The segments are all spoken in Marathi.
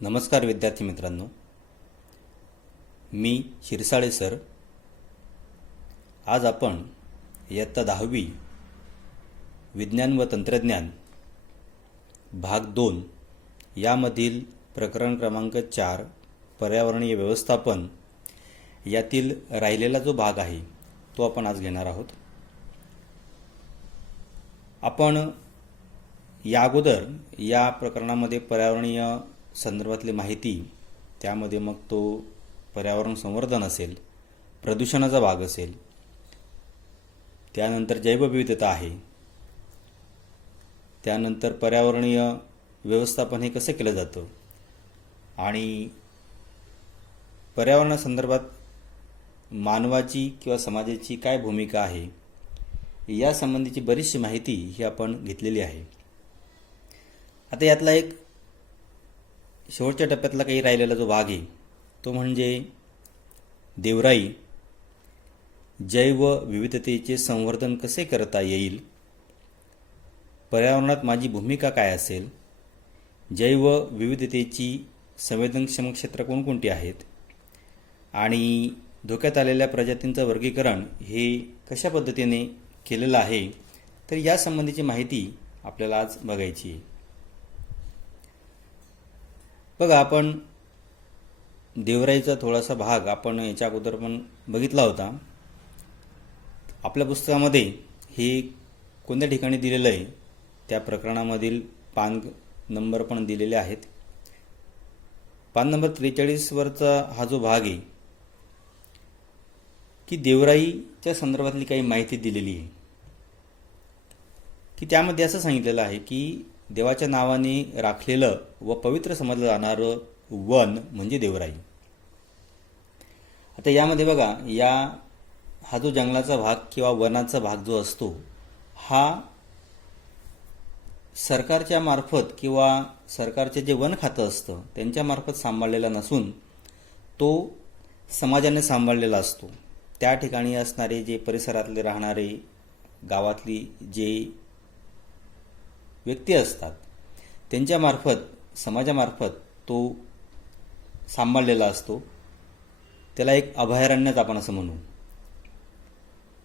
नमस्कार विद्यार्थी मित्रांनो, मी शिरसाळे सर. आज आपण इयत्ता 10वी विज्ञान व तंत्रज्ञान भाग 2 यामधील प्रकरण क्रमांक 4 पर्यावरणीय व्यवस्थापन यातील राहिलेला जो भाग आहे तो आपण आज घेणार आहोत. आपण या अगोदर या प्रकरणामध्ये पर्यावरणीय संदर्भातली माहिती, त्यामध्ये मग तो पर्यावरण संवर्धन असेल, प्रदूषणाचा भाग असेल, त्यानंतर जैवविविधता आहे, त्यानंतर पर्यावरणीय व्यवस्थापन हे कसं केलं जातं आणि पर्यावरणासंदर्भात मानवाची किंवा समाजाची काय भूमिका आहे या संबंधीची बरीचशी माहिती ही आपण घेतलेली आहे. आता यातला एक शेवटच्या टप्प्यातला काही राहिलेला जो भाग आहे तो म्हणजे देवराई, जैवविविधतेचे संवर्धन कसे करता येईल, पर्यावरणात माझी भूमिका काय असेल, जैवविविधतेची संवेदनक्षम क्षेत्र कोणकोणती आहेत आणि धोक्यात आलेल्या प्रजातींचं वर्गीकरण हे कशा पद्धतीने केलेलं आहे, तर या संबंधीची माहिती आपल्याला आज बघायची आहे. बघा, आपण देवराईचा थोडासा भाग आपण याच्या अगोदर पण बघितला होता. आपल्या पुस्तकामध्ये हे कोणत्या ठिकाणी दिलेलं आहे त्या प्रकरणामधील पान नंबर पण दिलेले आहेत. पान नंबर 43 वरचा हा जो भाग आहे की देवराईच्या संदर्भातली काही माहिती दिलेली आहे की त्यामध्ये असं सांगितलेलं आहे की देवाच्या नावाने राखलेलं व पवित्र समजलं जाणारं वन म्हणजे देवराई. आता यामध्ये बघा, हा जो जंगलाचा भाग किंवा वनाचा भाग जो असतो हा सरकारच्या मार्फत किंवा सरकारचे जे वन खातं असतं त्यांच्या मार्फत सांभाळलेला नसून तो समाजाने सांभाळलेला असतो. त्या ठिकाणी असणारे जे परिसरातले राहणारे गावातली जे व्यक्ती असतात त्यांच्यामार्फत, समाजामार्फत तो सांभाळलेला असतो. त्याला एक अभयारण्यच आपण असं म्हणू,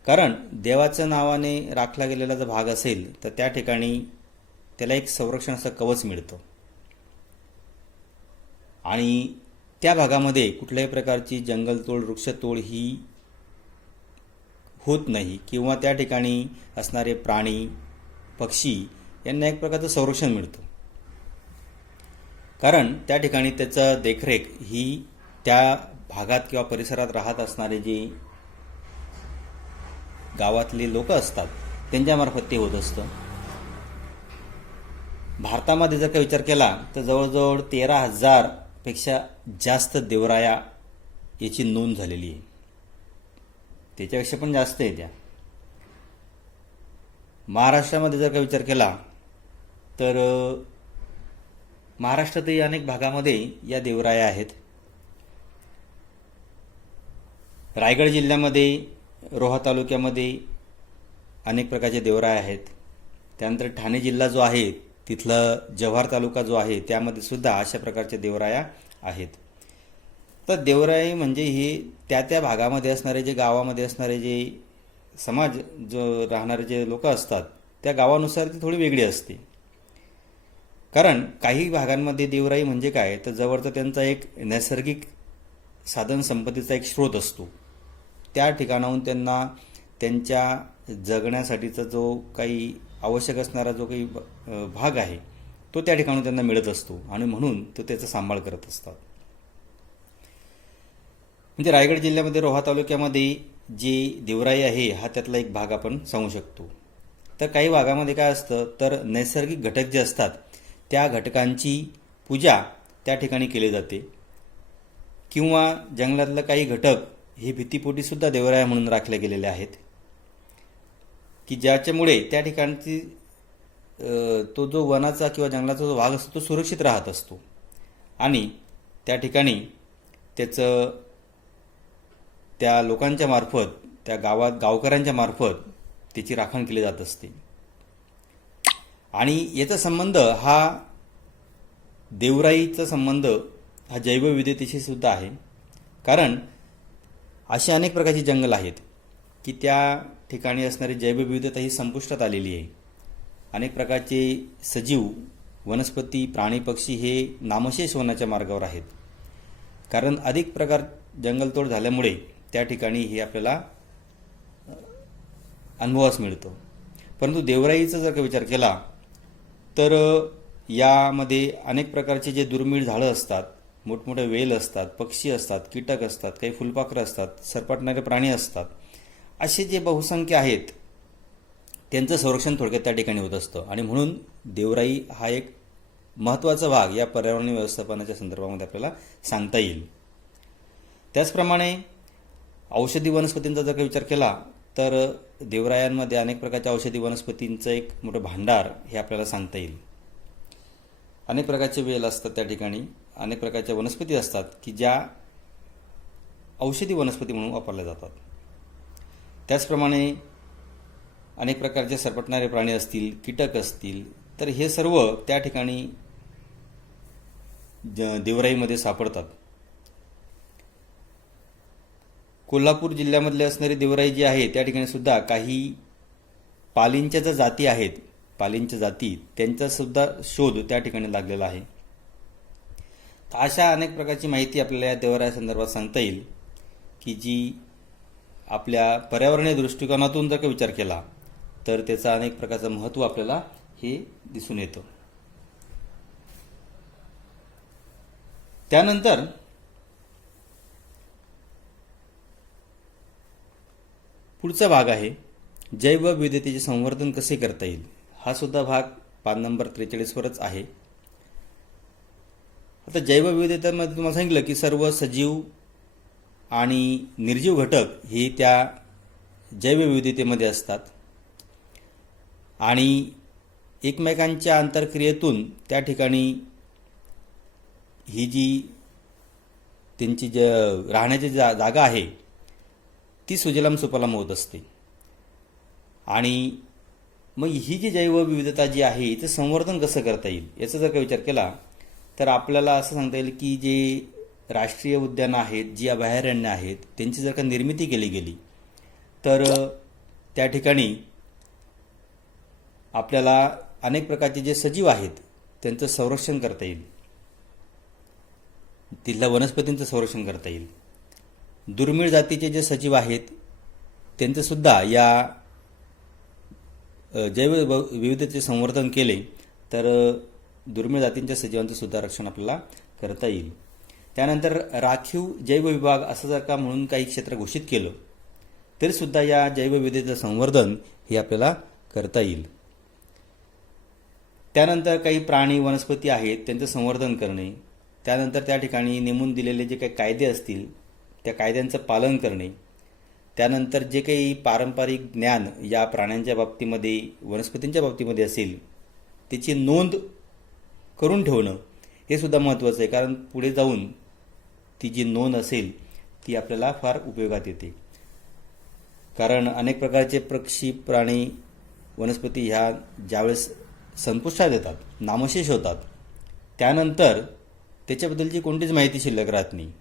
कारण देवाच्या नावाने राखला गेलेला जर भाग असेल तर त्या ठिकाणी त्याला एक संरक्षणाचं कवच मिळतं आणि त्या भागामध्ये कुठल्याही प्रकारची जंगलतोड, वृक्षतोड ही होत नाही किंवा त्या ठिकाणी असणारे प्राणी, पक्षी यांना एक प्रकारचं संरक्षण मिळतं, कारण त्या ठिकाणी त्याचं देखरेख ही त्या भागात किंवा परिसरात राहत असणारे जे गावातले लोक असतात त्यांच्यामार्फत ते होत असतं. भारतामध्ये जर का विचार केला तर जवळजवळ 13,000 पेक्षा जास्त देवराया याची नोंद झालेली आहे. त्याच्यापेक्षा पण जास्त आहे त्या. महाराष्ट्रामध्ये जर का विचार केला तर महाराष्ट्रातही अनेक भागामध्ये या देवराया आहेत. रायगड जिल्ह्यामध्ये, रोहा तालुक्यामध्ये अनेक प्रकारचे देवराया आहेत. त्यानंतर ठाणे जिल्हा जो आहे तिथलं जव्हार तालुका जो आहे त्यामध्ये सुद्धा अशा प्रकारचे देवराया आहेत. तर देवराई म्हणजे हे त्या भागामध्ये असणारे, जे गावामध्ये असणारे जे समाज, जो राहणारे जे लोक असतात त्या गावानुसार ती थोडी वेगळी असते. कारण काही भागांमध्ये देवराई म्हणजे काय तर जवळचा त्यांचा एक नैसर्गिक साधन संपत्तीचा एक स्रोत असतो. त्या ठिकाणाहून त्यांना त्यांच्या जगण्यासाठीचा जो काही आवश्यक असणारा जो काही भाग आहे तो त्या ठिकाणून त्यांना मिळत असतो आणि म्हणून तो त्याचा सांभाळ करत असतात. म्हणजे रायगड जिल्ह्यामध्ये रोहा तालुक्यामध्ये जे देवराई आहे हा त्यातला एक भाग आपण सांगू शकतो. तर काही भागामध्ये काय असतं तर नैसर्गिक घटक जे असतात त्या घटकांची पूजा त्या ठिकाणी केली जाते किंवा जंगलातलं काही घटक हे भीतीपोटी सुद्धा देवराया म्हणून राखले गेलेले आहेत की ज्याच्यामुळे त्या ठिकाणची तो जो वनाचा किंवा जंगलाचा जो भाग असतो तो सुरक्षित राहत असतो आणि त्या ठिकाणी त्याचं त्या लोकांच्या मार्फत, त्या गावकऱ्यांच्या मार्फत त्याची राखण केली जात असते. आणि याचा संबंध हा देवराईचा संबंध हा जैवविविधतेशी सुद्धा आहे. कारण अशी अनेक प्रकारची जंगल आहेत की त्या ठिकाणी असणारी जैवविविधता ही संपुष्टात आलेली आहे. अनेक प्रकारचे सजीव, वनस्पती, प्राणी, पक्षी हे नामशेष होण्याच्या मार्गावर आहेत. कारण अधिक प्रकार जंगलतोड झाल्यामुळे त्या ठिकाणी हे आपल्याला अनुभवास मिळतो. परंतु देवराईचा जर का विचार केला तर यामध्ये अनेक प्रकारचे जे दुर्मिळ झाडं असतात, मोठमोठे वेल असतात, पक्षी असतात, कीटक असतात, काही फुलपाखरं असतात, सरपटणारे प्राणी असतात, असे जे बहुसंख्य आहेत त्यांचं संरक्षण थोडक्यात त्या ठिकाणी होत असतं. आणि म्हणून देवराई हा एक महत्त्वाचा भाग या पर्यावरणीय व्यवस्थापनाच्या संदर्भामध्ये आपल्याला सांगता येईल. त्याचप्रमाणे औषधी वनस्पतींचा जर का विचार केला तर देवरायांमध्ये अनेक प्रकारच्या औषधी वनस्पतींचं एक मोठं भांडार हे आपल्याला सांगता येईल. अनेक प्रकारचे वेल असतात त्या ठिकाणी, अनेक प्रकारच्या वनस्पती असतात की ज्या औषधी वनस्पती म्हणून वापरल्या जातात. त्याचप्रमाणे अनेक प्रकारचे सरपटणारे प्राणी असतील, कीटक असतील, तर हे सर्व त्या ठिकाणी देवराईमध्ये सापडतात. कोल्हापूर जिल्ह्यामधले असणारी देवराई जी आहे त्या ठिकाणी सुद्धा काही पालींच्या ज्या जाती आहेत, पालींच्या जाती, त्यांचा सुद्धा शोध त्या ठिकाणी लागलेला आहे. तर अशा अनेक प्रकारची माहिती आपल्याला या देवराया संदर्भात सांगता येईल की जी आपल्या पर्यावरणीय दृष्टिकोनातून जर का विचार केला तर त्याचं अनेक प्रकारचं महत्त्व आपल्याला हे दिसून येतं. त्यानंतर पुढचा भाग आहे जैवविविधतेचे संवर्धन कसे करता येईल. हा सुद्धा भाग पान नंबर 43वरच आहे. आता जैवविविधतेमध्ये तुम्हाला सांगितलं की सर्व सजीव आणि निर्जीव घटक हे त्या जैवविविधतेमध्ये असतात आणि एकमेकांच्या आंतरक्रियेतून त्या ठिकाणी ही जी त्यांची राहण्याची जागा आहे ती सुजलाम सुफलाम होत असते. आणि मग ही जी जैवविविधता जी आहे हिचं संवर्धन कसं करता येईल याचा जर का विचार केला तर आपल्याला असं सांगता येईल की जे राष्ट्रीय उद्यानं आहेत, जी अभयारण्य आहेत, त्यांची जर का निर्मिती केली गेली तर त्या ठिकाणी आपल्याला अनेक प्रकारचे जे सजीव आहेत त्यांचं संरक्षण करता येईल, तिथल्या वनस्पतींचं संरक्षण करता येईल. दुर्मिळ जातीचे जे सजीव आहेत त्यांचं सुद्धा या जैवविविधतेचे संवर्धन केले तर दुर्मिळ जातींच्या सजीवांचं सुद्धा रक्षण आपल्याला करता येईल. त्यानंतर राखीव जैवविभाग असं जर का म्हणून काही क्षेत्र घोषित केलं तरीसुद्धा या जैवविविधतेचं संवर्धन हे आपल्याला करता येईल. त्यानंतर काही प्राणी वनस्पती आहेत त्यांचं संवर्धन करणे, त्यानंतर त्या ठिकाणी नेमून दिलेले जे काही कायदे असतील त्या कायद्यांचं पालन करणे, त्यानंतर जे काही पारंपरिक ज्ञान या प्राण्यांच्या बाबतीमध्ये, वनस्पतींच्या बाबतीमध्ये असेल त्याची नोंद करून ठेवणं हे सुद्धा महत्त्वाचं आहे. कारण पुढे जाऊन ती जी नोंद असेल ती आपल्याला फार उपयोगात येते. कारण अनेक प्रकारचे पक्षी, प्राणी, वनस्पती ह्या ज्यावेळेस संपुष्टात येतात, नामशेष होतात, त्यानंतर त्याच्याबद्दलची कोणतीच माहिती शिल्लक राहत नाही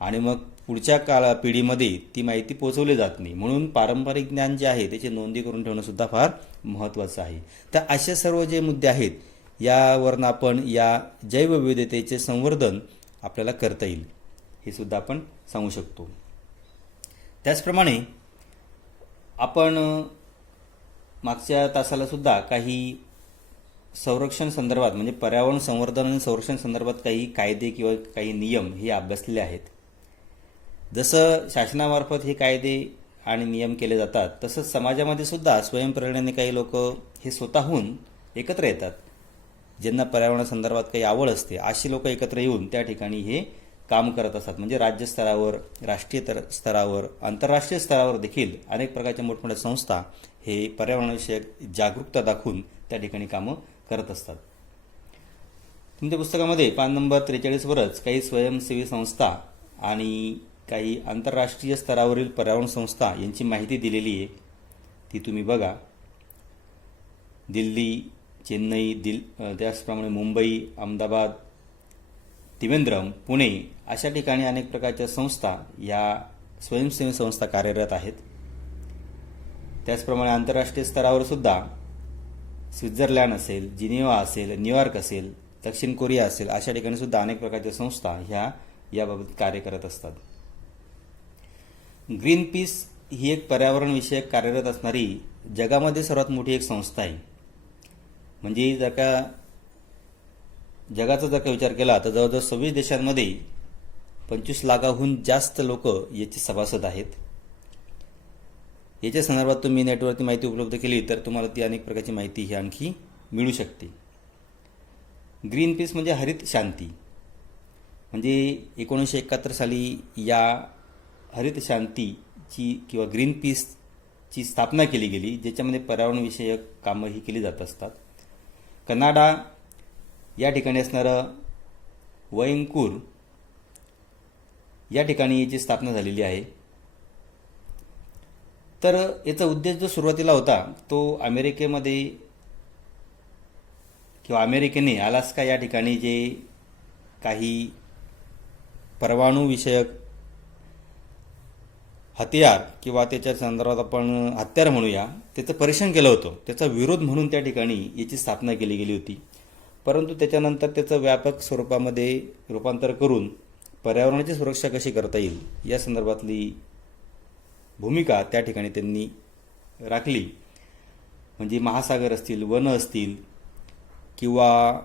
आणि मग पुढच्या पिढीमध्ये ती माहिती पोहोचवली जात नाही. म्हणून पारंपरिक ज्ञान जे आहे त्याची नोंदी करून ठेवणं सुद्धा फार महत्त्वाचं आहे. तर असे सर्व जे मुद्दे आहेत यावरनं आपण या जैवविविधतेचे संवर्धन आपल्याला करता येईल हे सुद्धा आपण सांगू शकतो. त्याचप्रमाणे आपण मागच्या तासाला सुद्धा काही संरक्षण संदर्भात म्हणजे पर्यावरण संवर्धन आणि संरक्षण संदर्भात काही कायदे किंवा काही नियम हे अभ्यासलेले आहेत. जसं शासनामार्फत हे कायदे आणि नियम केले जातात तसंच समाजामध्ये सुद्धा स्वयंप्रेरणेने काही लोक हे स्वतःहून एकत्र येतात. ज्यांना पर्यावरणासंदर्भात काही आवड असते अशी लोक एकत्र येऊन त्या ठिकाणी हे काम करत असतात. म्हणजे राज्यस्तरावर, राष्ट्रीय स्तरावर, आंतरराष्ट्रीय स्तरावर देखील अनेक प्रकारच्या मोठमोठ्या संस्था हे पर्यावरणविषयक जागरूकता दाखवून त्या ठिकाणी कामं करत असतात. तुमच्या पुस्तकामध्ये पान नंबर 43वरच काही स्वयंसेवी संस्था आणि काही आंतरराष्ट्रीय स्तरावरील पर्यावरण संस्था यांची माहिती दिलेली आहे, ती तुम्ही बघा. दिल्ली, चेन्नई, त्याचप्रमाणे मुंबई, अहमदाबाद, त्रिवेंद्रम, पुणे अशा ठिकाणी अनेक प्रकारच्या संस्था या स्वयंसेवी संस्था कार्यरत आहेत. त्याचप्रमाणे आंतरराष्ट्रीय स्तरावर सुद्धा स्वित्झर्लंड असेल, जिनिव्हा असेल, न्यूयॉर्क असेल, दक्षिण कोरिया असेल अशा ठिकाणी सुद्धा अनेक प्रकारच्या संस्था ह्या याबाबत कार्य करत असतात. ग्रीन पीस ही एक पर्यावरणविषयक कार्यरत असणारी जगामध्ये सर्वात मोठी एक संस्था आहे. म्हणजे जगाचा जर का विचार केला तर जवळजवळ 26 देशांमध्ये 25 लाखाहून जास्त लोक याचे सभासद आहेत. याच्या संदर्भात तुम्ही नेटवरती माहिती उपलब्ध केली तर तुम्हाला ती अनेक प्रकारची माहिती ही आणखी मिळू शकते. ग्रीन पीस म्हणजे हरित शांती. म्हणजे 1971 साली या हरित शांतीची किंवा ग्रीन पीसची स्थापना केली गेली, ज्याच्यामध्ये पर्यावरणविषयक कामं ही केली जात असतात. कनाडा या ठिकाणी असणारं वैंकूर या ठिकाणी याची स्थापना झालेली आहे. तर याचा उद्देश जो सुरुवातीला होता तो अमेरिकेमध्ये किंवा अमेरिकेने अलास्का या ठिकाणी जे काही परमाणुविषयक हत्यार किंवा त्याच्या संदर्भात आपण हत्यार म्हणूया त्याचं परीक्षण केलं होतं, त्याचा विरोध म्हणून त्या ठिकाणी याची स्थापना केली गेली होती. परंतु त्याच्यानंतर त्याचं व्यापक स्वरूपामध्ये रूपांतर करून पर्यावरणाची सुरक्षा कशी करता येईल या संदर्भातली भूमिका त्या ठिकाणी त्यांनी राखली. म्हणजे महासागर असतील, वन असतील किंवा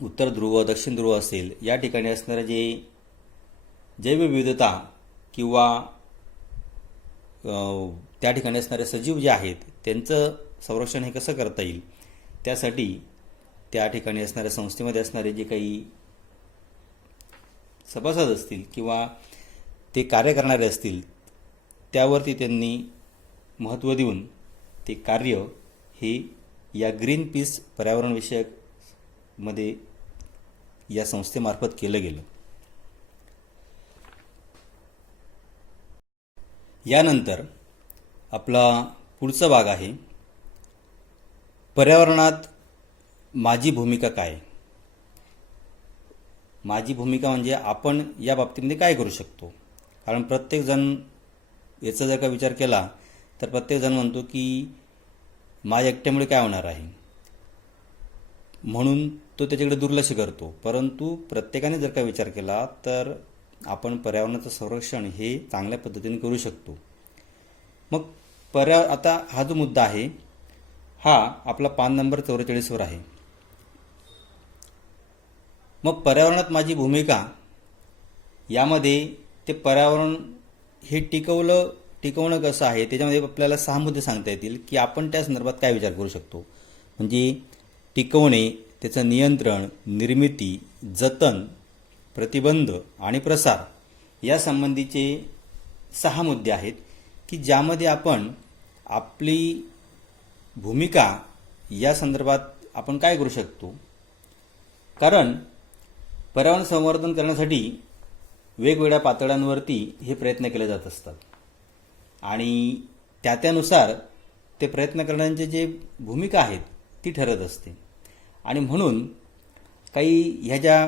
उत्तर ध्रुव, दक्षिण ध्रुव असेल या ठिकाणी असणारे जे जैवविविधता किंवा त्या ठिकाणी असणारे सजीव जे आहेत त्यांचं संरक्षण हे कसं करता येईल त्यासाठी त्या ठिकाणी असणाऱ्या संस्थेमध्ये असणारे जे काही सभासद असतील किंवा ते कार्य करणारे असतील त्यावरती त्यांनी महत्त्व देऊन ते कार्य हे या ग्रीन पीस पर्यावरणविषयक मध्ये या संस्थेमार्फत केलं गेलं. यानंतर आपला पुढचा भाग आहे पर्यावरणात माझी भूमिका काय. माझी भूमिका म्हणजे आपण या बाबतीमध्ये काय करू शकतो. कारण प्रत्येकजण याचा जर का विचार केला तर प्रत्येकजण म्हणतो की माझ्या एकट्यामुळे काय होणार आहे, म्हणून तो त्याच्याकडे दुर्लक्ष करतो. परंतु प्रत्येकाने जर का विचार केला तर आपण पर्यावरणाचं संरक्षण हे चांगल्या पद्धतीने करू शकतो. मग आता हा जो मुद्दा आहे हा आपला पान नंबर 44 आहे. मग पर्यावरणात माझी भूमिका यामध्ये ते पर्यावरण हे टिकवणं कसं आहे त्याच्यामध्ये आपल्याला 6 मुद्दे सांगता येतील की आपण त्या संदर्भात काय विचार करू शकतो. म्हणजे टिकवणे, त्याचं नियंत्रण, निर्मिती, जतन, प्रतिबंध आणि प्रसार या संबंधीचे 6 मुद्दे आहेत की ज्यामध्ये आपण आपली भूमिका या संदर्भात आपण काय करू शकतो. कारण पर्यावरण संवर्धन करण्यासाठी वेगवेगळ्या पातळ्यांवरती हे प्रयत्न केले जात असतात आणि त्यानुसार ते प्रयत्न करण्याचे जे भूमिका आहेत ती ठरत असते. आणि म्हणून काही ह्या ज्या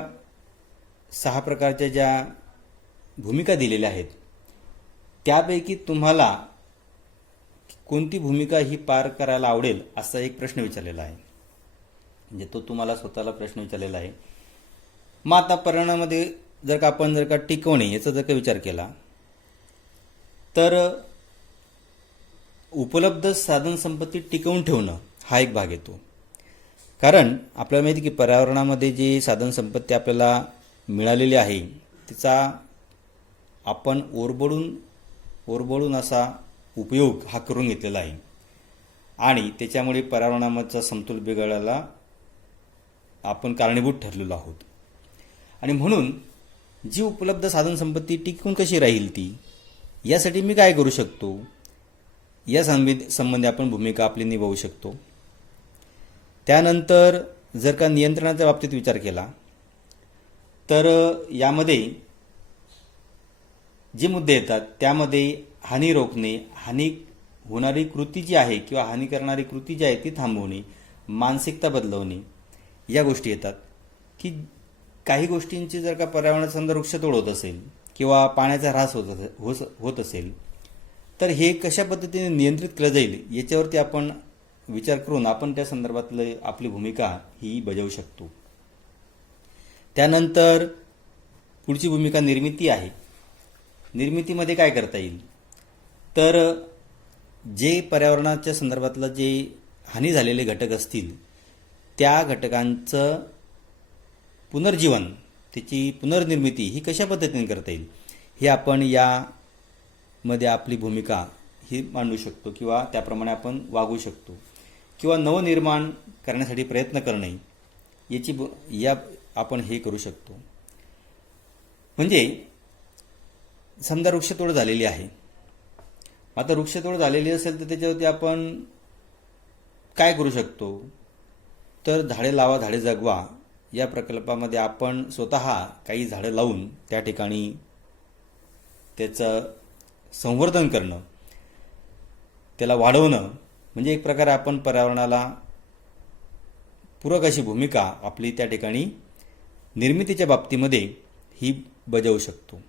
6 प्रकारच्या ज्या भूमिका दिलेल्या आहेत त्यापैकी तुम्हाला कोणती भूमिका ही पार करायला आवडेल असा एक प्रश्न विचारलेला आहे. म्हणजे तो तुम्हाला स्वतःला प्रश्न विचारलेला आहे. मग आता पर्यावरणामध्ये जर का टिकवणे याचा जर का विचार केला तर उपलब्ध साधनसंपत्ती टिकवून ठेवणं हा एक भाग येतो. कारण आपल्याला माहिती की पर्यावरणामध्ये जी साधनसंपत्ती आपल्याला मिळालेली आहे तिचा आपण ओरबडून असा उपयोग हा करून घेतलेला आहे आणि त्याच्यामुळे पर्यावरणाचा समतोल बिघडायला आपण कारणीभूत ठरलेलो आहोत. आणि म्हणून जी उपलब्ध साधनसंपत्ती टिकून कशी राहील ती यासाठी मी काय करू शकतो या संबंधी आपण भूमिका आपली निभावू शकतो. त्यानंतर जर का नियंत्रणाच्या बाबतीत विचार केला तर यामध्ये जे मुद्दे येतात त्यामध्ये हानी रोखणे, हानी होणारी कृती जी आहे किंवा हानी करणारी कृती जी आहे ती थांबवणे, मानसिकता बदलवणे या गोष्टी येतात की काही गोष्टींची जर का पर्यावरणाचा वृक्षतोड होत असेल किंवा पाण्याचा ऱ्हास होत असेल तर हे कशा पद्धतीने नियंत्रित केलं जाईल याच्यावरती आपण विचार करून आपण त्या संदर्भातलं आपली भूमिका ही बजावू शकतो. त्यानंतर पुढची भूमिका निर्मिती आहे. निर्मितीमध्ये काय करता येईल तर जे पर्यावरणाच्या संदर्भातलं जे हानी झालेले घटक असतील त्या घटकांचं पुनर्जीवन, त्याची पुनर्निर्मिती ही कशा पद्धतीने करता येईल हे आपण यामध्ये आपली भूमिका ही मांडू शकतो किंवा त्याप्रमाणे आपण वागू शकतो. किंवा नवनिर्माण करण्यासाठी प्रयत्न करणे या आपण हे करू शकतो. म्हणजे समजा वृक्षतोड झालेली आहे. आता वृक्षतोड झालेली असेल तर त्याच्यावरती आपण काय करू शकतो तर झाडे लावा झाडे जगवा या प्रकल्पामध्ये आपण स्वतः काही झाडं लावून त्या ठिकाणी त्याचं संवर्धन करणं, त्याला वाढवणं म्हणजे एक प्रकारे आपण पर्यावरणाला पूरक अशी भूमिका आपली त्या ठिकाणी निर्मितीच्या बाबतीमध्ये ही बजावू शकतो.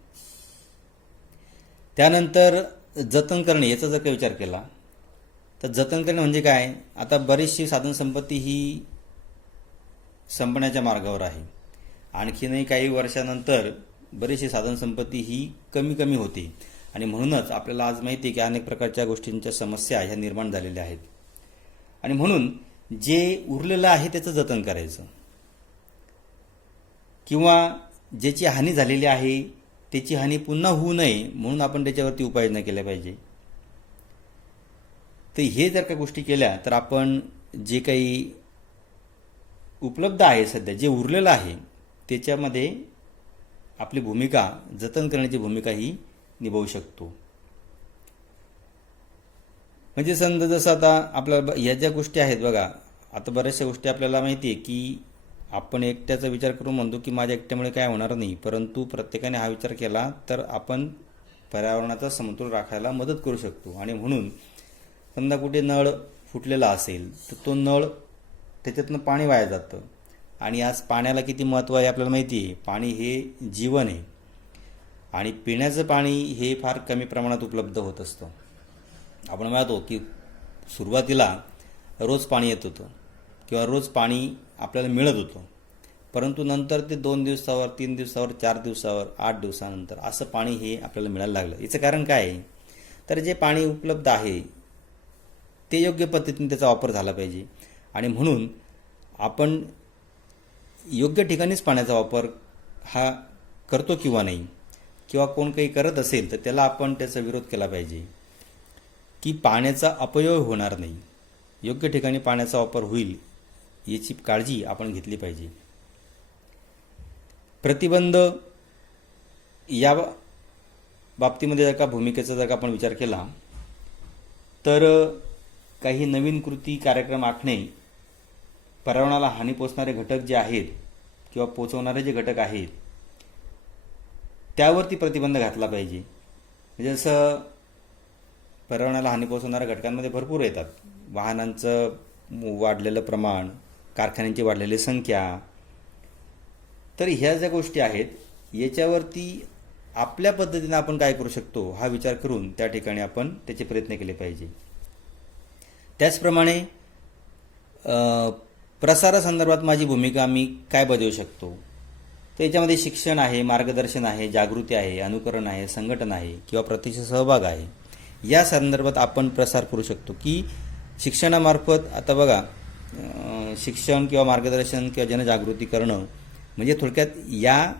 त्यानंतर जतन करणे याचा जर काही विचार केला तर जतन करणे म्हणजे काय, आता बरीचशी साधनसंपत्ती ही संपण्याच्या मार्गावर आहे. आणखीनही काही वर्षानंतर बरीचशी साधनसंपत्ती ही कमी कमी होते आणि म्हणूनच आपल्याला आज माहिती आहे की अनेक प्रकारच्या गोष्टींच्या समस्या ह्या निर्माण झालेल्या आहेत. आणि म्हणून जे उरलेलं आहे त्याचं जतन करायचं किंवा ज्याची हानी झालेली आहे त्याची हानी पुन्हा होऊ नये म्हणून आपण त्याच्यावरती उपाययोजना केल्या पाहिजे. तर हे जर का गोष्टी केल्या तर आपण जे काही उपलब्ध आहे सध्या जे उरलेलं आहे त्याच्यामध्ये आपली भूमिका जतन करण्याची भूमिका ही निभावू शकतो. म्हणजे समजा जसं आता आपल्याला या ज्या गोष्टी आहेत बघा, आता बऱ्याचशा गोष्टी आपल्याला माहिती आहे की आपण एकट्याचा विचार करून म्हणतो की माझ्या एकट्यामुळे काय होणार नाही, परंतु प्रत्येकाने हा विचार केला तर आपण पर्यावरणाचा समतोल राखायला मदत करू शकतो. आणि म्हणून समजा कुठे नळ फुटलेला असेल तर तो नळ त्याच्यातनं पाणी वाया जातं आणि आज पाण्याला किती महत्त्व आहे आपल्याला माहिती आहे. पाणी हे जीवन आहे आणि पिण्याचं पाणी हे फार कमी प्रमाणात उपलब्ध होत असतं. आपण म्हणतो की सुरुवातीला रोज पाणी येत होतं किंवा रोज पाणी आपल्याला मिळत होतं, परंतु नंतर ते 2 दिवसावर 3 दिवसावर 4 दिवसावर 8 दिवसानंतर असं पाणी हे आपल्याला मिळायला लागलं. याचं कारण काय आहे तर जे पाणी उपलब्ध आहे ते योग्य पद्धतीने त्याचा वापर झाला पाहिजे. आणि म्हणून आपण योग्य ठिकाणीच पाण्याचा वापर हा करतो किंवा नाही, किंवा कोण काही करत असेल तर त्याला आपण त्याचा विरोध केला पाहिजे की पाण्याचा अपव्यय होणार नाही, योग्य ठिकाणी पाण्याचा वापर होईल याची काळजी आपण घेतली पाहिजे. प्रतिबंध या बाबतीमध्ये जर का भूमिकेचा जर का आपण विचार केला तर काही नवीन कृती कार्यक्रम आखणे, पर्यावरणाला हानी पोचणारे घटक जे आहेत किंवा पोचवणारे जे घटक आहेत त्यावरती प्रतिबंध घातला पाहिजे. म्हणजे जसं पर्यावरणाला हानी पोचवणाऱ्या घटकांमध्ये भरपूर येतात, वाहनांचं वाढलेलं प्रमाण, कारखान्यांची वाढलेली संख्या. तर ह्या ज्या गोष्टी आहेत याच्यावरती आपल्या पद्धतीने आपण काय करू शकतो हा विचार करून त्या ठिकाणी आपण त्याचे प्रयत्न केले पाहिजे. त्याचप्रमाणे प्रसारासंदर्भात माझी भूमिका मी काय बजावू शकतो तर याच्यामध्ये शिक्षण आहे, मार्गदर्शन आहे, जागृती आहे, अनुकरण आहे, संघटन आहे किंवा प्रत्यक्ष सहभाग आहे. या संदर्भात आपण प्रसार करू शकतो की शिक्षणामार्फत आता बघा शिक्षण किंवा मार्गदर्शन किंवा जनजागृती करणं म्हणजे थोडक्यात या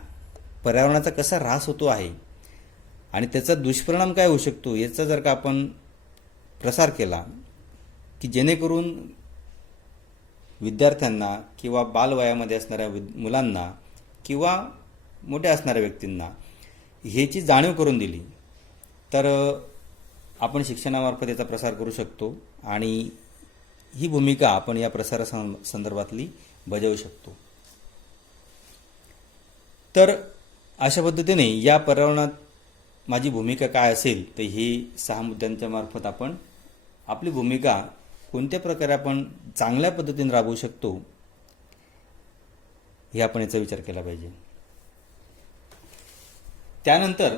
पर्यावरणाचा कसा ऱ्हास होतो आहे आणि त्याचा दुष्परिणाम काय होऊ शकतो याचा जर का आपण प्रसार केला की जेणेकरून विद्यार्थ्यांना किंवा बालवयामध्ये असणाऱ्या मुलांना किंवा मोठ्या असणाऱ्या व्यक्तींना ह्याची जाणीव करून दिली तर आपण शिक्षणामार्फत याचा प्रसार करू शकतो आणि ही भूमिका आपण या प्रसारासंदर्भातली बजावू शकतो. तर अशा पद्धतीने या पर्यावरणात माझी भूमिका काय असेल तर ही 6 मुद्द्यांच्या मार्फत आपण आपली भूमिका कोणत्या प्रकारे आपण चांगल्या पद्धतीने राबवू शकतो हे आपण याचा विचार केला पाहिजे. त्यानंतर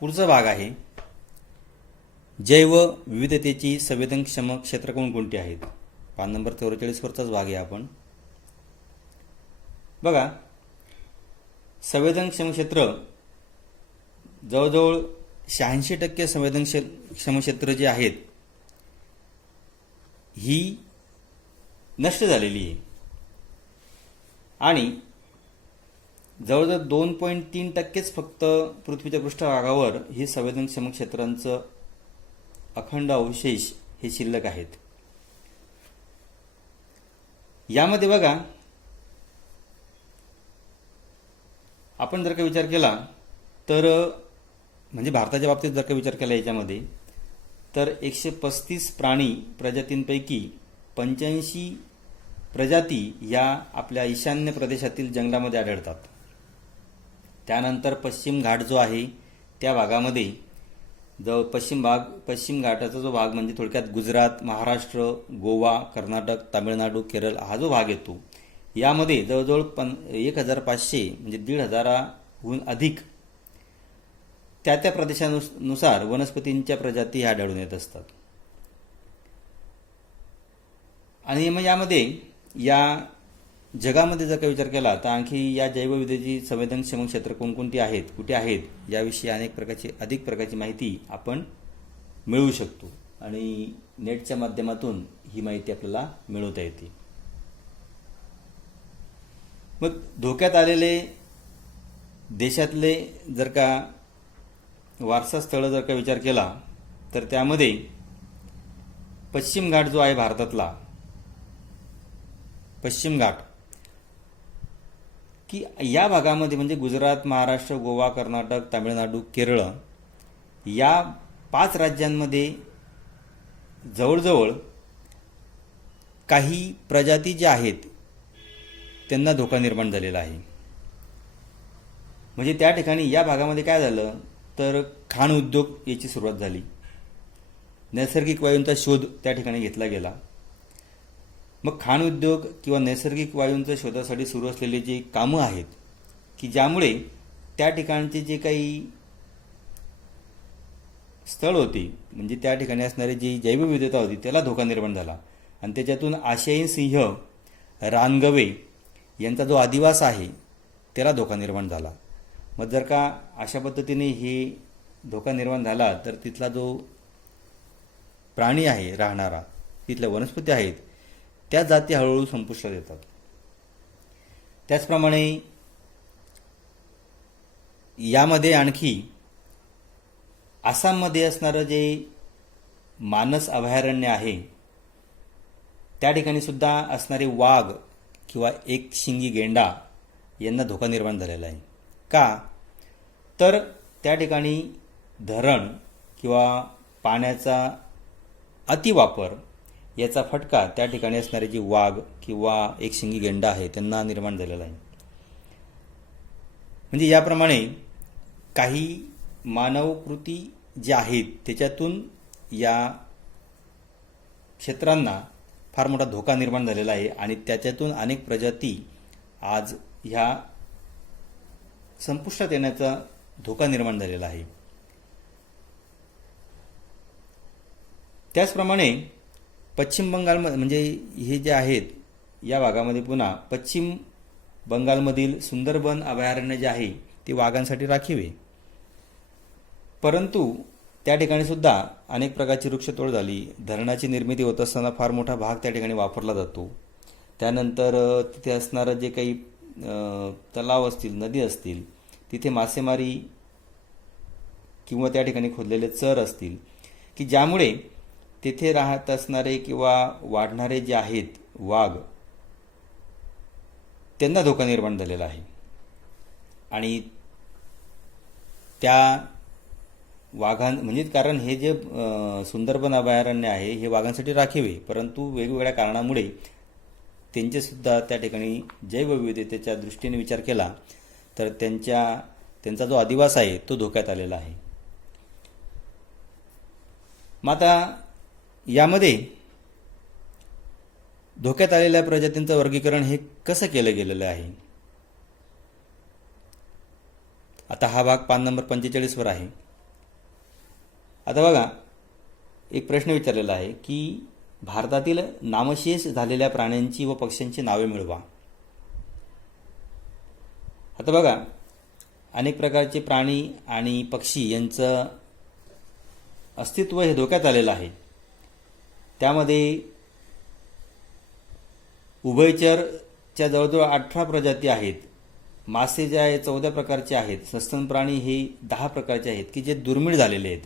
पुढचा भाग आहे जैव विविधतेची संवेदनक्षम क्षेत्र कोणकोणती आहेत. पान नंबर 44 वरचाच भाग आहे. आपण बघा, संवेदनक्षम क्षेत्र जवळजवळ 86% संवेदनक्षम क्षेत्र जे आहेत ही नष्ट झालेली आहे आणि जवळजवळ 2.3%च फक्त पृथ्वीच्या पृष्ठभागावर ही संवेदनक्षम क्षेत्रांचं अखंड अवशेष हे शिल्लक आहेत. यामध्ये बघा, आपण जर का विचार केला तर म्हणजे भारताच्या बाबतीत जर का विचार केला याच्यामध्ये, तर 135 प्राणी प्रजातींपैकी 85 प्रजाती या आपल्या ईशान्य प्रदेशातील जंगलामध्ये आढळतात. त्यानंतर पश्चिम घाट जो आहे त्या भागामध्ये पश्चिम घाटाचा जो भाग म्हणजे थोडक्यात गुजरात, महाराष्ट्र, गोवा, कर्नाटक, तामिळनाडू, केरळ हा जो भाग येतो, यामध्ये जवळजवळ 1500 म्हणजे 1500हून अधिक त्या प्रदेशानुसार वनस्पतींच्या प्रजाती ह्या आढळून येत असतात. आणि मग यामध्ये या जगामध्ये जर का विचार केला तर आणखी या जैवविविधतेची संवेदनक्षम क्षेत्र कोणकोणती आहेत, कुठे आहेत, याविषयी अधिक प्रकारची माहिती आपण मिळवू शकतो आणि नेटच्या माध्यमातून ही माहिती आपल्याला मिळवता येते. मग धोक्यात आलेले देशातले जर का वारसा स्थळं जर का विचार केला तर त्यामध्ये पश्चिम घाट जो आहे भारतातला, पश्चिम घाट की या भागामध्ये म्हणजे गुजरात, महाराष्ट्र, गोवा, कर्नाटक, तामिळनाडू, केरळ या 5 राज्यांमध्ये जवळजवळ काही प्रजाती ज्या आहेत त्यांना धोका निर्माण झालेला आहे. म्हणजे त्या ठिकाणी या भागामध्ये काय झालं तर खाण उद्योग याची सुरुवात झाली. नैसर्गिक वायूंचा शोध त्या ठिकाणी घेतला गेला. मग खाण उद्योग किंवा नैसर्गिक वायूंच्या शोधासाठी सुरू असलेले जे कामं आहेत की ज्यामुळे त्या ठिकाणचे जे काही स्थळ होते म्हणजे त्या ठिकाणी असणारी जी जैवविविधता होती त्याला धोका निर्माण झाला आणि त्याच्यातून आशियाई सिंह, रानगवे यांचा जो अधिवास आहे त्याला धोका निर्माण झाला. मग जर का अशा पद्धतीने हे धोका निर्माण झाला तर तिथला जो प्राणी आहे राहणारा, तिथल्या वनस्पती आहेत त्या जाती हळूहळू संपुष्टात येतात. त्याचप्रमाणे यामध्ये आणखी आसाममध्ये असणारं जे मानस अभयारण्य आहे त्या ठिकाणी सुद्धा असणारे वाघ किंवा एक शिंगी गेंडा यांना धोका निर्माण झालेला आहे. का तर त्या ठिकाणी धरण किंवा पाण्याचा अतिवापर याचा फटका त्या ठिकाणी असणारे जे वाघ किंवा एकशिंगी गेंडा आहे त्यांना निर्माण झालेला आहे. म्हणजे याप्रमाणे काही मानवकृती ज्या आहेत त्याच्यातून या क्षेत्रांना फार मोठा धोका निर्माण झालेला आहे आणि त्याच्यातून अनेक प्रजाती आज ह्या संपुष्टात येण्याचा धोका निर्माण झालेला आहे. त्याचप्रमाणे पश्चिम बंगालमध्ये म्हणजे हे जे आहेत या भागामध्ये पुन्हा पश्चिम बंगालमधील सुंदरबन अभयारण्य जे आहे ते वाघांसाठी राखीव आहे. परंतु त्या ठिकाणी सुद्धा अनेक प्रकारची वृक्षतोड झाली. धरणाची निर्मिती होत असताना फार मोठा भाग त्या ठिकाणी वापरला जातो. त्यानंतर तिथे असणारं जे काही तलाव असतील, नदी असतील, तिथे मासेमारी किंवा त्या ठिकाणी खोदलेले चर असतील की ज्यामुळे तेथे राहत असणारे किंवा वाढणारे जे आहेत वाघ त्यांना धोका निर्माण झालेला आहे. आणि त्या म्हणजे कारण हे जे सुंदरबन अभयारण्य आहे हे वाघांसाठी राखीव आहे, परंतु वेगवेगळ्या कारणामुळे त्यांचेसुद्धा त्या ठिकाणी जैवविविधतेच्या दृष्टीने विचार केला तर त्यांचा जो अधिवास आहे तो धोक्यात आलेला आहे. मग आता यामध्ये धोक्यात आलेल्या प्रजातींचं वर्गीकरण हे कसं केलं गेलेलं आहे आता हा भाग पान नंबर 45 वर आहे. आता बघा, एक प्रश्न विचारलेला आहे की भारतातील नामशेष झालेल्या प्राण्यांची व पक्ष्यांची नावे मिळवा. आता बघा, अनेक प्रकारचे प्राणी आणि पक्षी यांचं अस्तित्व हे धोक्यात आलेलं आहे. त्यामध्ये उभयचरच्या जवळजवळ 18 प्रजाती आहेत. मासे जे आहे 14 प्रकारचे आहेत. सस्तन प्राणी हे 10 प्रकारचे आहेत की जे दुर्मिळ झालेले आहेत.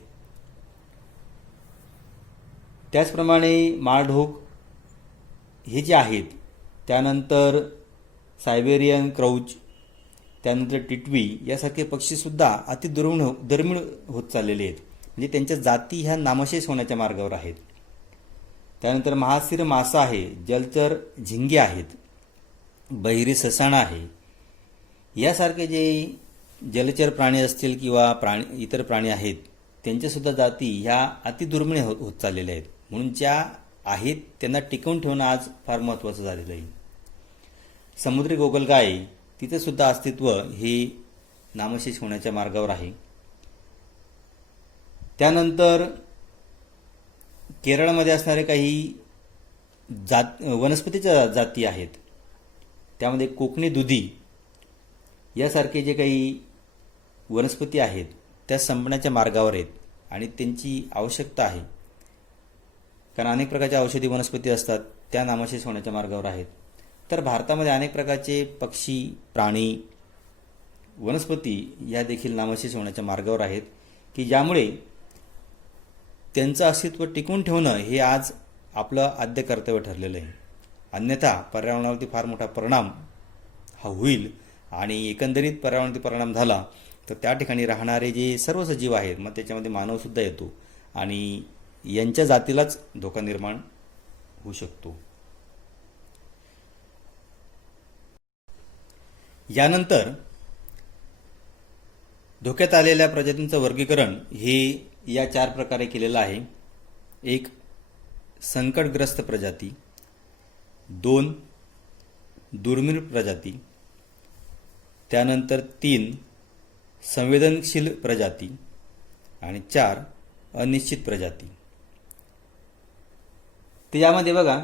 त्याचप्रमाणे माळढोक हे जे आहेत, त्यानंतर सायबेरियन क्राउच, त्यानंतर टिटवी यासारखे पक्षीसुद्धा अति दुर्मिळ होत चाललेले आहेत. म्हणजे त्यांच्या जाती ह्या नामशेष होण्याच्या मार्गावर आहेत. त्यानंतर महासीर मासा आहे, जलचर झिंगे आहेत, बहिरी ससाणा आहे. यासारखे जे जलचर प्राणी असतील किंवा इतर प्राणी आहेत, त्यांच्यासुद्धा जाती ह्या अति दुर्मिळ होत चाललेल्या आहेत. म्हणून ज्या आहेत त्यांना टिकवून ठेवणं आज फार महत्त्वाचं झालेलं आहे. समुद्री गोगलगाय तिथे सुद्धा अस्तित्व हे नामशेष होण्याच्या मार्गावर आहे. त्यानंतर केरळमध्ये असणारे काही वनस्पतीच्या जाती आहेत. त्यामध्ये कोकणी दुधी यासारखे जे काही वनस्पती आहेत त्या संपण्याच्या मार्गावर आहेत आणि त्यांची आवश्यकता आहे. कारण अनेक प्रकारच्या औषधी वनस्पती असतात, त्या नामशेष होण्याच्या मार्गावर आहेत. तर भारतामध्ये अनेक प्रकारचे पक्षी, प्राणी, वनस्पती या देखील नामशेष होण्याच्या मार्गावर आहेत की ज्यामुळे त्यांचं अस्तित्व टिकवून ठेवणं हे आज आपलं आद्य कर्तव्य ठरलेलं आहे. अन्यथा पर्यावरणावरती फार मोठा परिणाम हा होईल आणि एकंदरीत पर्यावरणावरती परिणाम झाला तर त्या ठिकाणी राहणारे जे सर्व सजीव आहेत, मग त्याच्यामध्ये मानवसुद्धा येतो आणि यांच्या जातीलाच धोका निर्माण होऊ शकतो. यानंतर धोक्यात आलेल्या प्रजातींचं वर्गीकरण हे या 4 प्रकारे केलेलं आहे. 1. संकटग्रस्त प्रजाती, 2. दुर्मिळ प्रजाती, त्यानंतर 3. संवेदनशील प्रजाती आणि 4. अनिश्चित प्रजाती. तर यामध्ये बघा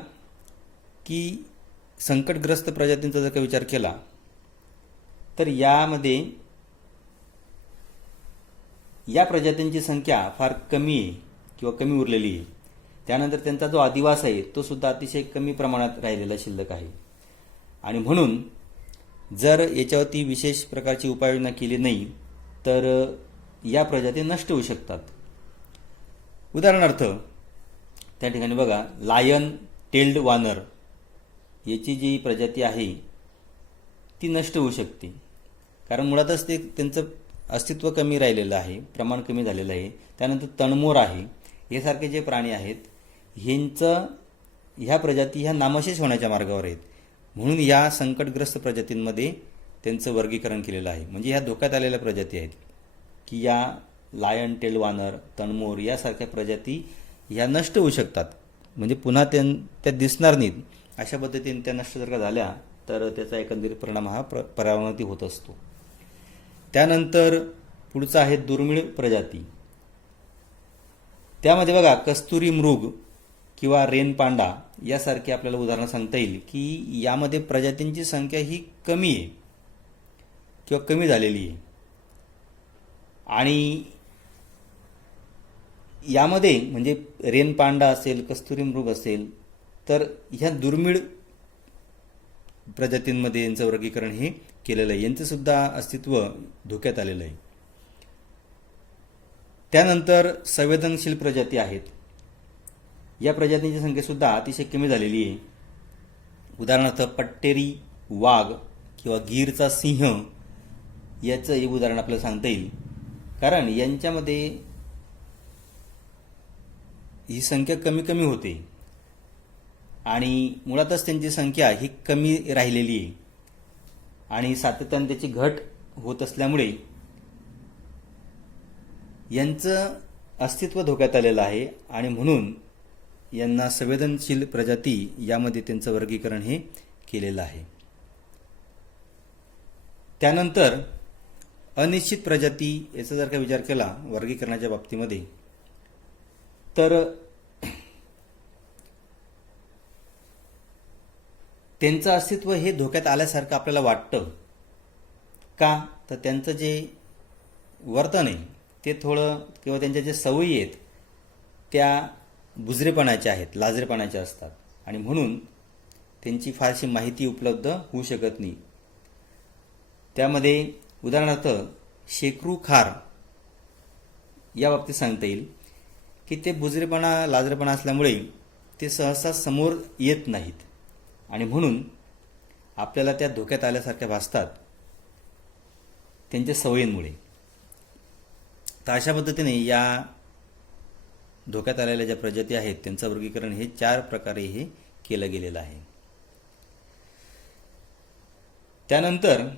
की संकटग्रस्त प्रजातींचा जर का विचार केला तर यामध्ये या प्रजातींची संख्या फार कमी आहे किंवा कमी उरलेली आहे. त्यानंतर त्यांचा जो अधिवास आहे तो सुद्धा अतिशय कमी प्रमाणात राहिलेला शिल्लक आहे. आणि म्हणून जर याच्यावरती विशेष प्रकारची उपाययोजना केली नाही तर या प्रजाती नष्ट होऊ शकतात. उदाहरणार्थ त्या ठिकाणी बघा, लायन टेल्ड वानर याची जी प्रजाती आहे ती नष्ट होऊ शकते. कारण मुळातच त्यांचं अस्तित्व कमी राहिलेलं आहे, प्रमाण कमी झालेलं आहे. त्यानंतर तणमोर आहे, यासारखे जे प्राणी आहेत ह्या प्रजाती ह्या नामशेष होण्याच्या मार्गावर आहेत. म्हणून या संकटग्रस्त प्रजातींमध्ये त्यांचं वर्गीकरण केलेलं आहे. म्हणजे ह्या धोक्यात आलेल्या प्रजाती आहेत की या लायन टेल वानर, तणमोर यासारख्या प्रजाती ह्या नष्ट होऊ शकतात. म्हणजे पुन्हा त्या दिसणार नाहीत. अशा पद्धतीने त्या नष्ट जर का झाल्या तर त्याचा एकंदरीत परिणाम हा पर्यावरणावरती होत असतो. त्यानंतर पुढचा आहे दुर्मिळ प्रजाती. त्यामध्ये बघा, कस्तुरी मृग किंवा रेनपांडा यासारखी आपल्याला उदाहरणं सांगता येईल की यामध्ये प्रजातींची संख्या ही कमी आहे किंवा कमी झालेली आहे. आणि यामध्ये म्हणजे रेनपांडा असेल, कस्तुरी मृग असेल, तर ह्या दुर्मिळ प्रजातींमध्ये यांचं वर्गीकरण हे केलेलं आहे. यांचं सुद्धा अस्तित्व धोक्यात आलेलं आहे. त्यानंतर संवेदनशील प्रजाती आहेत. या प्रजातींची संख्या सुद्धा अतिशय कमी झालेली आहे. उदाहरणार्थ पट्टेरी वाघ किंवा गीरचा सिंह याचं एक उदाहरण आपल्याला सांगता येईल. कारण यांच्यामध्ये ही संख्या कमी कमी होते आणि मुळातच त्यांची संख्या ही कमी राहिलेली आहे आणि सातत्याने त्याची घट होत असल्यामुळे यांचं अस्तित्व धोक्यात आलेलं आहे आणि म्हणून यांना संवेदनशील प्रजाती यामध्ये त्यांचं वर्गीकरण हे केलेलं आहे. त्यानंतर अनिश्चित प्रजाती याचा जर का विचार केला वर्गीकरणाच्या बाबतीमध्ये, तर त्यांचं अस्तित्व हे धोक्यात आल्यासारखं आपल्याला वाटतं. का तर त्यांचं जे वर्तन आहे ते थोडं, किंवा त्यांच्या ज्या सवयी आहेत त्या बुजरेपणाच्या आहेत, लाजरेपणाच्या असतात, आणि म्हणून त्यांची फारशी माहिती उपलब्ध होऊ शकत नाही. त्यामध्ये उदाहरणार्थ शेकरू खार या बाबतीत सांगता येईल की ते बुजरेपणा, लाजरेपणा असल्यामुळे ते सहसा समोर येत नाहीत, आणि म्हणून आपल्याला त्या धोक्यात आल्यासारख्या भासतात त्यांच्या सवयींमुळे. तर अशा पद्धतीने या धोक्यात आलेल्या ज्या प्रजाती आहेत त्यांचं वर्गीकरण हे 4 प्रकारे हे केलं गेलेलं आहे. त्यानंतर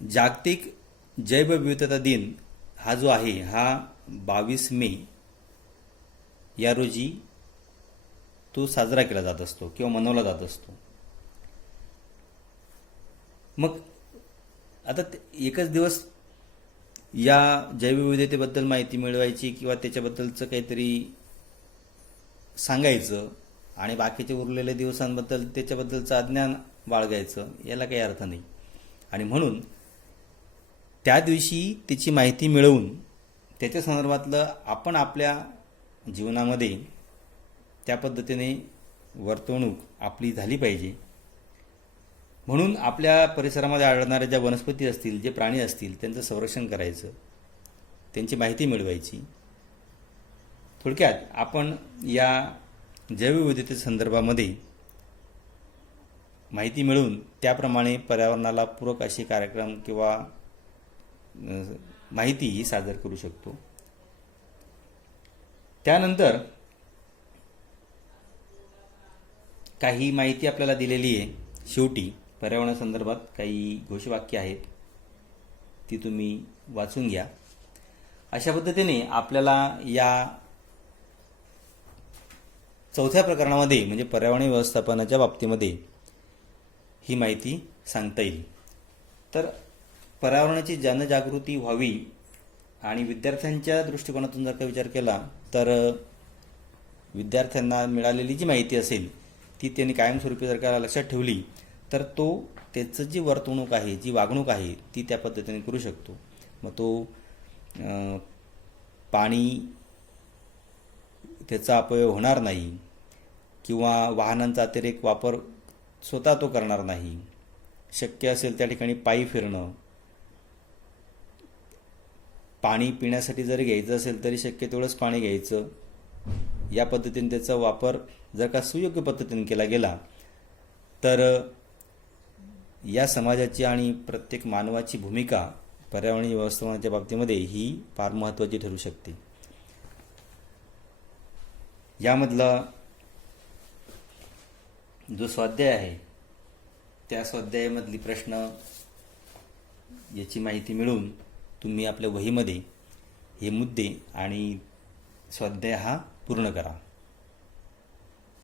जागतिक जैवविविधता दिन हा जो आहे हा 22 मे या रोजी तो साजरा केला जात असतो किंवा मनवला जात असतो. मग आता एकच दिवस या जैवविविधतेबद्दल माहिती मिळवायची किंवा त्याच्याबद्दलचं काहीतरी सांगायचं आणि बाकीच्या उरलेल्या दिवसांबद्दल त्याच्याबद्दलचं अज्ञान बाळगायचं, याला काही अर्थ नाही. आणि म्हणून त्या दिवशी त्याची माहिती मिळवून त्याच्या संदर्भातलं आपण आपल्या जीवनामध्ये त्या पद्धतीने वर्तवणूक आपली झाली पाहिजे. म्हणून आपल्या परिसरामध्ये आढळणाऱ्या ज्या वनस्पती असतील, जे प्राणी असतील, त्यांचं संरक्षण करायचं, त्यांची माहिती मिळवायची. थोडक्यात आपण या जैवविविधते संदर्भामध्ये माहिती मिळवून त्याप्रमाणे पर्यावरणाला पूरक असे कार्यक्रम किंवा माहिती सादर करू शकतो. त्यानंतर काही माहिती आपल्याला दिलेली आहे. शेवटी पर्यावरणासंदर्भात काही घोषवाक्य आहेत, ती तुम्ही वाचून घ्या. अशा पद्धतीने आपल्याला या 4थ्या प्रकरणामध्ये म्हणजे पर्यावरण व्यवस्थापनाच्या बाबतीमध्ये ही माहिती सांगता येईल. तर पर्यावरणाची जनजागृती व्हावी आणि विद्यार्थ्यांच्या दृष्टिकोनातून जर का विचार केला तर विद्यार्थ्यांना मिळालेली जी माहिती असेल ती त्यांनी कायमस्वरूपी जर का लक्षात ठेवली तर तो त्याचं जी वर्तणूक आहे, जी वागणूक आहे ती त्या पद्धतीने करू शकतो. मग तो पाणी त्याचा अपव्यय होणार नाही किंवा वाहनांचा अतिरेक वापर स्वतः तो करणार नाही. शक्य असेल त्या ठिकाणी पायी फिरणं, पाणी पिण्यासाठी जरी घ्यायचं असेल तरी शक्य तेवढंच पाणी घ्यायचं. या पद्धतीने त्याचा वापर जर का सुयोग्य पद्धतीने केला गेला तर या समाजाची आणि प्रत्येक मानवाची भूमिका पर्यावरणीय व्यवस्थापनाच्या बाबतीमध्ये ही फार महत्त्वाची ठरू शकते. यामधला जो स्वाध्याय आहे त्या स्वाध्यायामधली प्रश्न याची माहिती मिळवून तुम्ही आपल्या वहीमध्ये हे मुद्दे आणि स्वाध्याय हा पूर्ण करा.